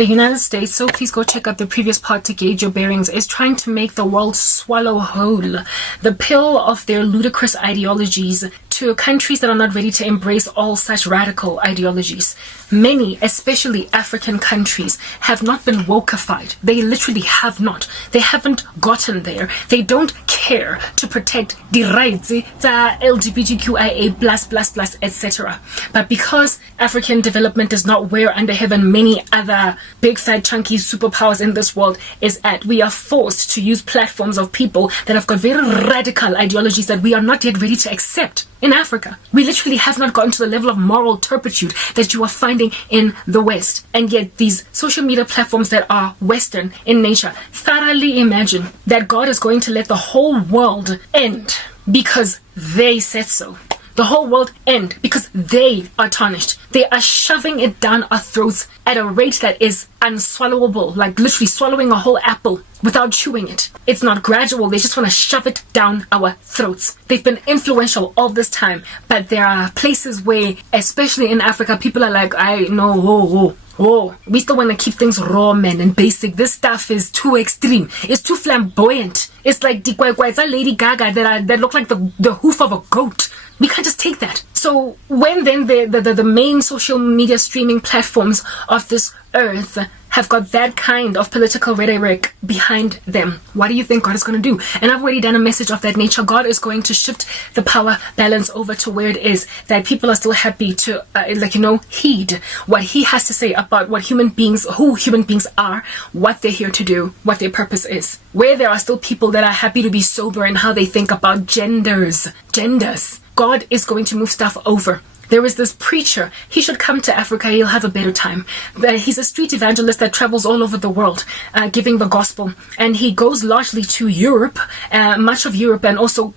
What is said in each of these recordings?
The United States, so please go check out the previous part to gauge your bearings, is trying to make the world swallow whole the pill of their ludicrous ideologies to countries that are not ready to embrace all such radical ideologies. Many, especially African countries, have not been wokeified. They literally have not. They haven't gotten there. They don't care to protect the rights, the LGBTQIA+++, etc. But because African development is not where under heaven many other big fat chunky superpowers in this world is at, we are forced to use platforms of people that have got very radical ideologies that we are not yet ready to accept. In Africa, we literally have not gotten to the level of moral turpitude that you are finding in the West. And yet these social media platforms that are Western in nature thoroughly imagine that God is going to let the whole world end because they said so. The whole world end because they are tarnished. They are shoving it down our throats at a rate that is unswallowable, like literally swallowing a whole apple without chewing it. It's not gradual. They just want to shove it down our throats. They've been influential all this time, but there are places where, especially in Africa, people are like, I know, we still want to keep things raw, man, and basic. This stuff is too extreme. It's too flamboyant. It's like it's a Lady Gaga that look like the hoof of a goat. We can't just take that. So when then the main social media streaming platforms of this earth have got that kind of political rhetoric behind them, what do you think God is going to do? And I've already done a message of that nature. God is going to shift the power balance over to where it is that people are still happy to heed what he has to say about who human beings are, what they're here to do, what their purpose is. Where there are still people that are happy to be sober in how they think about genders, God is going to move stuff over. There is this preacher. He should come to Africa. He'll have a better time. He's a street evangelist that travels all over the world, giving the gospel. And he goes largely to Europe, much of Europe, and also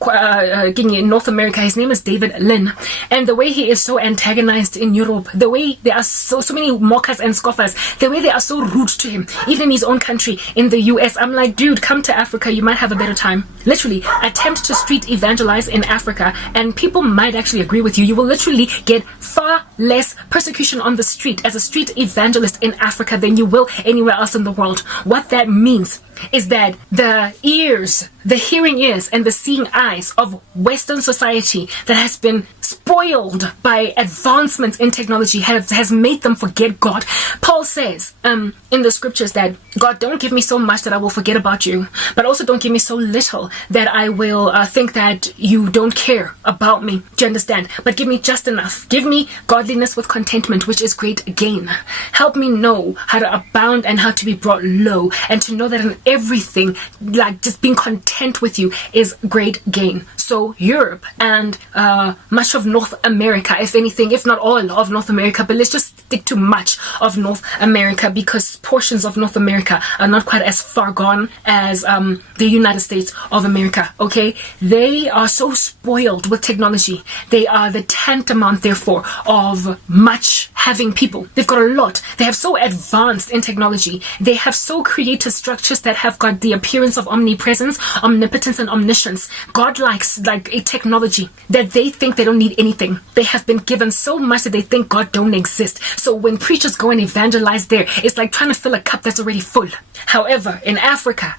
in North America. His name is David Lynn. And the way he is so antagonized in Europe, the way there are so many mockers and scoffers, the way they are so rude to him, even in his own country, in the US. I'm like, dude, come to Africa. You might have a better time. Literally, attempt to street evangelize in Africa, and people might actually agree with you. You will literally get far less persecution on the street as a street evangelist in Africa than you will anywhere else in the world. What that means is that the ears, the hearing ears, and the seeing eyes of Western society that has been spoiled by advancements in technology has made them forget God. Paul says in the scriptures that, God, don't give me so much that I will forget about you, but also don't give me so little that I will think that you don't care about me. Do you understand? But give me just enough. Give me godliness with contentment, which is great gain. Help me know how to abound and how to be brought low, and to know that in everything, like just being content with you, is great gain. So Europe and much of North America, if anything, if not all of North America, but let's just stick to much of North America, because portions of North America are not quite as far gone as the United States of America, okay? They are so spoiled with technology. They are the tantamount, therefore, of much having people. They've got a lot. They have so advanced in technology. They have so created structures that have got the appearance of omnipresence, omnipotence, and omniscience. God likes like a technology that they think they don't need anything. They have been given so much that they think God don't exist. So when preachers go and evangelize there, it's like trying to fill a cup that's already full. However, in Africa,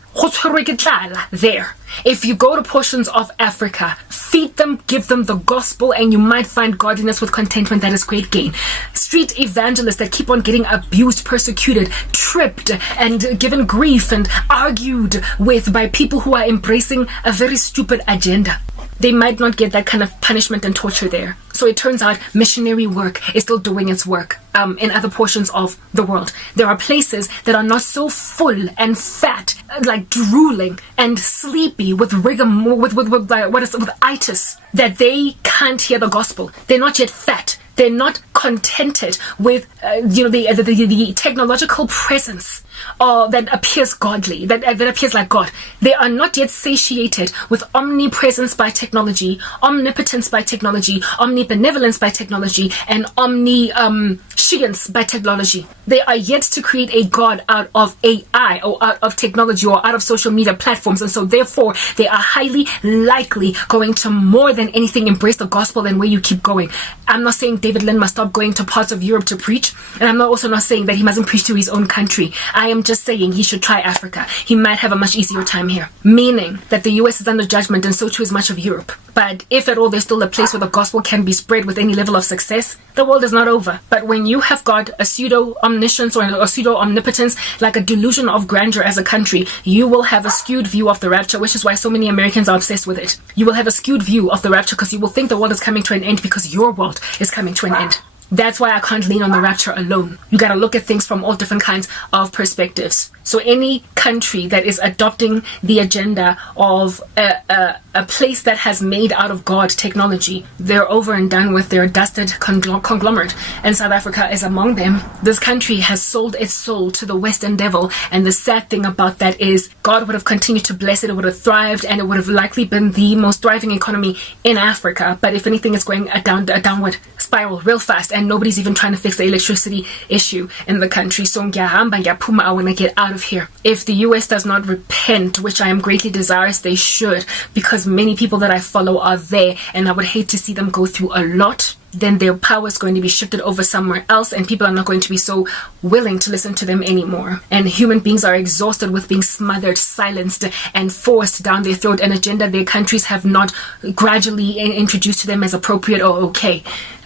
there, if you go to portions of Africa, feed them, give them the gospel, and you might find godliness with contentment that is great gain. Street evangelists that keep on getting abused, persecuted, tripped, and given grief and argued with by people who are embracing a very stupid agenda. They might not get that kind of punishment and torture there. So it turns out missionary work is still doing its work in other portions of the world. There are places that are not so full and fat, like drooling and sleepy with rigor, with itis, that they can't hear the gospel. They're not yet fat. They're not contented with the technological presence or that appears godly, that appears like God. They are not yet satiated with omnipresence by technology, omnipotence by technology, omnibenevolence by technology, and omniscience by technology. They are yet to create a God out of AI or out of technology or out of social media platforms, and so therefore they are highly likely going to more than anything embrace the gospel and where you keep going. I'm not saying David Lynn must stop going to parts of Europe to preach, and I'm also not saying that he mustn't preach to his own country. I am just saying he should try Africa. He might have a much easier time here, meaning that the US is under judgment and so too is much of Europe. But if at all there's still a place where the gospel can be spread with any level of success, the world is not over. But when you have got a pseudo-omniscience or a pseudo-omnipotence, like a delusion of grandeur as a country, you will have a skewed view of the rapture, which is why so many Americans are obsessed with it. You will have a skewed view of the rapture because you will think the world is coming to an end because your world is coming to an end. That's why I can't lean on the rapture alone. You got to look at things from all different kinds of perspectives. So any country that is adopting the agenda of a place that has made out of God technology, they're over and done with. Their dusted conglomerate. And South Africa is among them. This country has sold its soul to the Western devil. And the sad thing about that is God would have continued to bless it. It would have thrived and it would have likely been the most thriving economy in Africa. But if anything, it's going a downward spiral real fast. And nobody's even trying to fix the electricity issue in the country. So I want to get out of here. If the US does not repent, which I am greatly desirous they should, because many people that I follow are there and I would hate to see them go through a lot, then their power is going to be shifted over somewhere else and people are not going to be so willing to listen to them anymore. And human beings are exhausted with being smothered, silenced, and forced down their throat, an agenda their countries have not gradually introduced to them as appropriate or okay.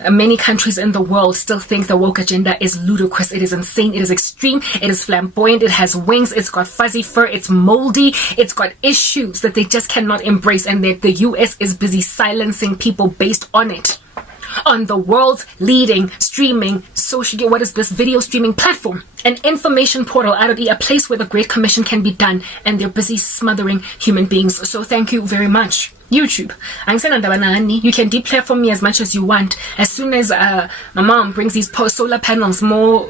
Many countries in the world still think the woke agenda is ludicrous. It is insane. It is extreme. It is flamboyant. It has wings. It's got fuzzy fur. It's moldy. It's got issues that they just cannot embrace, and that the US is busy silencing people based on it. On the world's leading streaming social, what is this, video streaming platform, an information portal, a place where the Great Commission can be done, and they're busy smothering human beings. So thank you very much. YouTube. You can deplatform me as much as you want. As soon as my mom brings these solar panels, more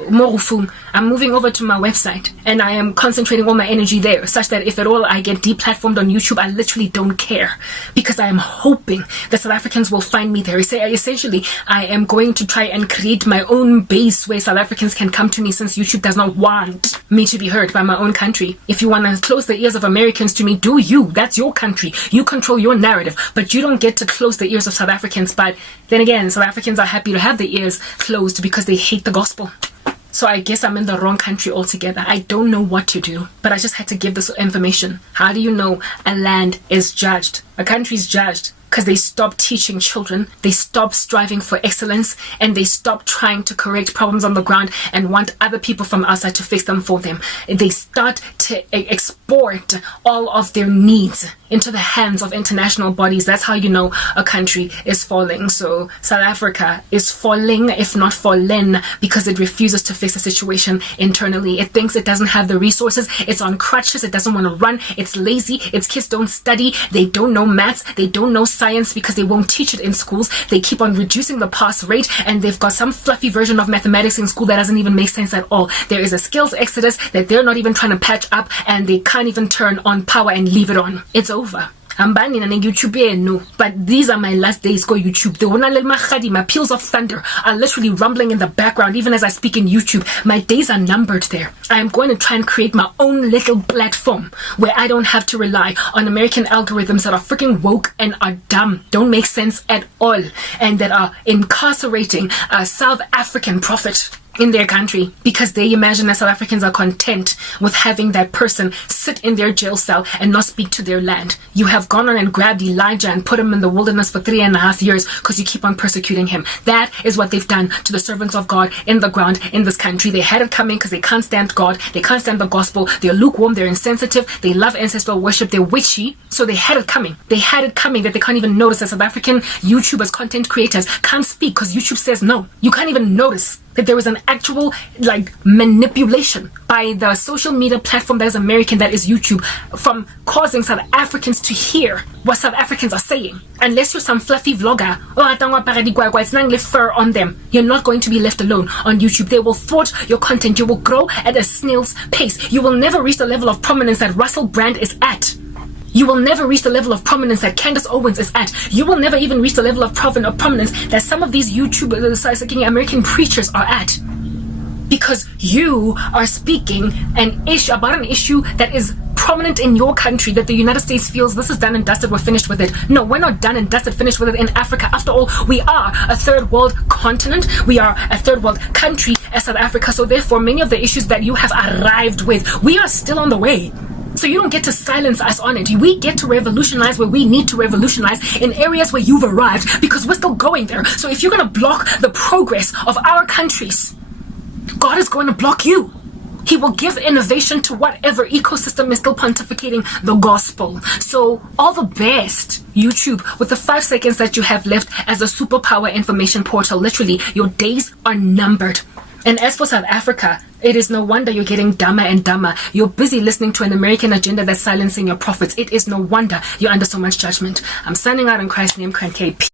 I'm moving over to my website and I am concentrating all my energy there, such that if at all I get deplatformed on YouTube, I literally don't care, because I am hoping that South Africans will find me there. Essentially, I am going to try and create my own base where South Africans can come to me, since YouTube does not want me to be heard by my own country. If you want to close the ears of Americans to me, do you. That's your country. You control your narrative, but you don't get to close the ears of South Africans. But then again, South Africans are happy to have their ears closed because they hate the gospel. So I guess I'm in the wrong country altogether. I don't know what to do, but I just had to give this information. How do you know a land is judged? A country is judged because they stop teaching children, they stop striving for excellence, and they stop trying to correct problems on the ground and want other people from outside to fix them for them. They start to export all of their needs into the hands of international bodies. That's how you know a country is falling. So South Africa is falling, if not fallen, because it refuses to fix the situation internally. It thinks it doesn't have the resources. It's on crutches. It doesn't want to run. It's lazy. Its kids don't study. They don't know maths. They don't know science because they won't teach it in schools. They keep on reducing the pass rate, and they've got some fluffy version of mathematics in school that doesn't even make sense at all. There is a skills exodus that they're not even trying to patch up, and they can't even turn on power and leave it on. It's over. I'm banning on YouTube, no. But these are my last days go YouTube. The one little mahadi, my peals of thunder are literally rumbling in the background even as I speak in YouTube. My days are numbered there. I am going to try and create my own little platform where I don't have to rely on American algorithms that are freaking woke and are dumb, don't make sense at all, and that are incarcerating a South African prophet in their country because they imagine that South Africans are content with having that person sit in their jail cell and not speak to their land. You have gone on and grabbed Elijah and put him in the wilderness for 3.5 years because you keep on persecuting him. That is what they've done to the servants of God in the ground in this country. They had it coming because they can't stand God. They can't stand the gospel. They're lukewarm. They're insensitive. They love ancestral worship. They're witchy. So they had it coming. They had it coming that they can't even notice that South African YouTubers, content creators can't speak because YouTube says no. You can't even notice That there is an actual manipulation by the social media platform that is American, that is YouTube, from causing South Africans to hear what South Africans are saying. Unless you're some fluffy vlogger, it's not left fur on them, you're not going to be left alone on YouTube. They will thwart your content. You will grow at a snail's pace. You will never reach the level of prominence that Russell Brand is at. You will never reach the level of prominence that Candace Owens is at. You will never even reach the level of prominence that some of these YouTubers, American preachers are at. Because you are speaking about an issue that is prominent in your country, that the United States feels this is done and dusted, we're finished with it. No, we're not done and dusted, finished with it in Africa. After all, we are a third world continent. We are a third world country as South Africa. So therefore, many of the issues that you have arrived with, we are still on the way. So you don't get to silence us on it. We get to revolutionize where we need to revolutionize in areas where you've arrived, because we're still going there. So if you're going to block the progress of our countries, God is going to block you. He will give innovation to whatever ecosystem is still pontificating the gospel. So all the best, YouTube, with the 5 seconds that you have left as a superpower information portal. Literally, your days are numbered. And as for South Africa, it is no wonder you're getting dumber and dumber. You're busy listening to an American agenda that's silencing your prophets. It is no wonder you're under so much judgment. I'm signing out in Christ's name, Crank.